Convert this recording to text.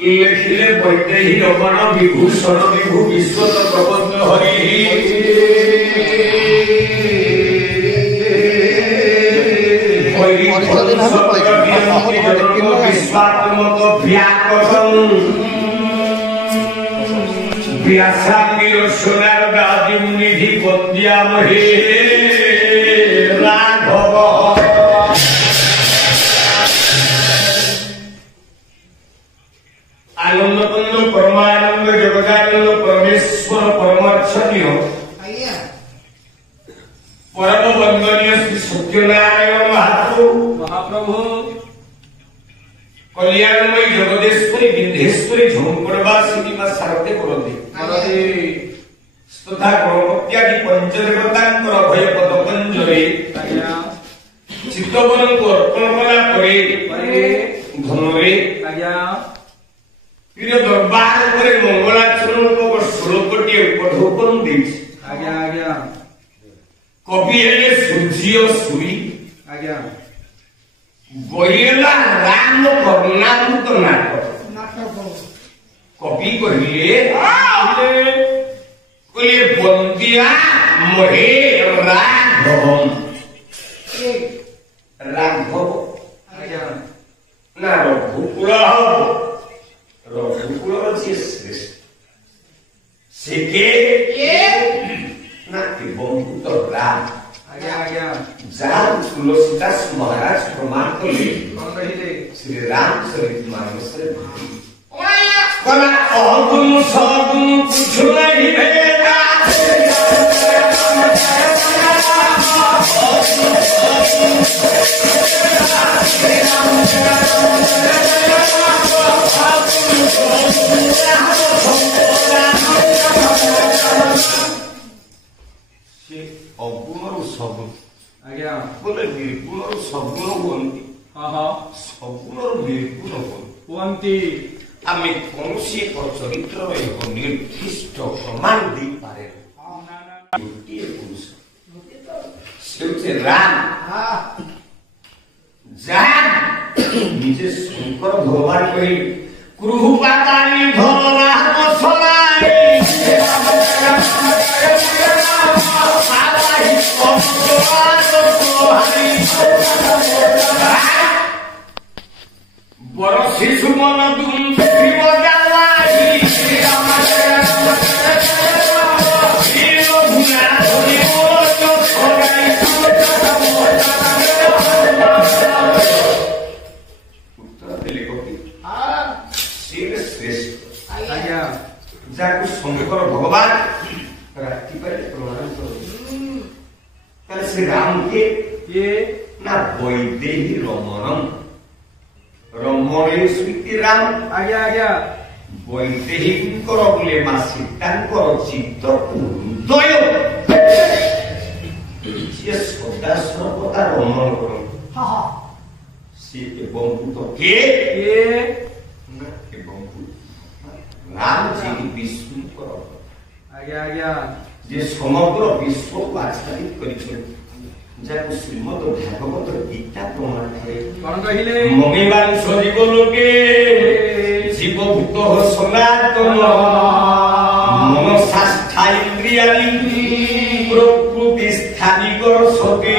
लेखिले वैदेही रमण विभूषण विभू विश्वत प्रबंध हरि विश्वात्मक व्याकरण व्यासांगिर सोनार गादी निधि वंद्यामहे राघव आनंदपूर्ण परमानंद जगदानंद परमेश्वर परमार्चनीय परम वंदनीय श्री सत्यनारायण महाप्रभु कल्याणमयी जगदेश्वरी विंध्येश्वरी झोंपड़वासिनी मां शारदे करते तथा गणपत्यादि पंचदेवतांकर अभय पद पंजरे चित्तवन को अर्पण कला परे धनरे प्रिय दरबार करे मंगलाचरण को 16 कोटी उपढौकन देछि कवि हेले सूर्य सूरी बहिला राम करुणामृत नाटक कवि कहिले बंदिया महे राघव ना रघुकुल रघुकुल श्रेष्ठ से ना बंधु तो राम जहाँ तुलसीदास महाराज प्रमाण कले श्री रामचरित मानस कला अवगुण सगुण कुछ नहीं भेदा अगुण सगुण बोले निर्गुण सगुण हुअन्ति सगुण निर्गुण हुअन्ति आमे कौनसी एक चरित्र एक निर्दिष्ट प्रमाण दे पारे गोटिए पुरुष से राम जान निजे शंकर भगवान कहि कृपाकारी धन राम सलाई बड़ शिशु मन तुम शंकर भगवान रात्रि पर प्रणाम करो श्री राम के ये ना वैदेही रमणम रमणे स्मृति राम वैदेही बोले मां सीता चित्त हृदय सी सदा सर्वदा रमण कर सी बंधु के राम जी विष्णु जे समग्र विश्व को आच्छादित करिछन जाको श्रीमद भागवत गीता प्रमाण है ममिमान सजीव लोके जीवभूत सनातन मनसा इंद्रियाणि प्रकृति स्थानिकर सती